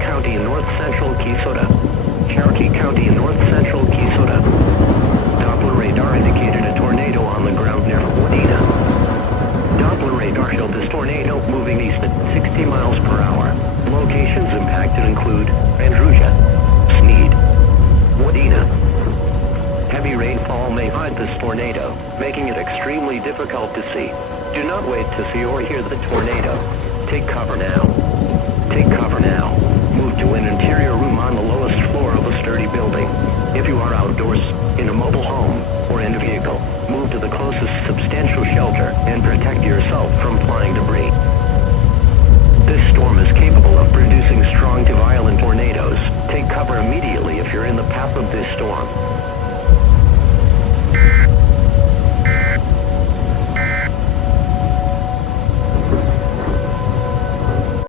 County in north-central Kisota. Cherokee County in north-central Kisota. Doppler radar indicated a tornado on the ground near Wadena. Doppler radar showed this tornado moving east at 60 miles per hour. Locations impacted include Andrusia, Sneed, Wadena. Heavy rainfall may hide this tornado, making it extremely difficult to see. Do not wait to see or hear the tornado. Take cover now. Take cover now. Move to an interior room on the lowest floor of a sturdy building. If you are outdoors, in a mobile home, or in a vehicle, move to the closest substantial shelter and protect yourself from flying debris. This storm is capable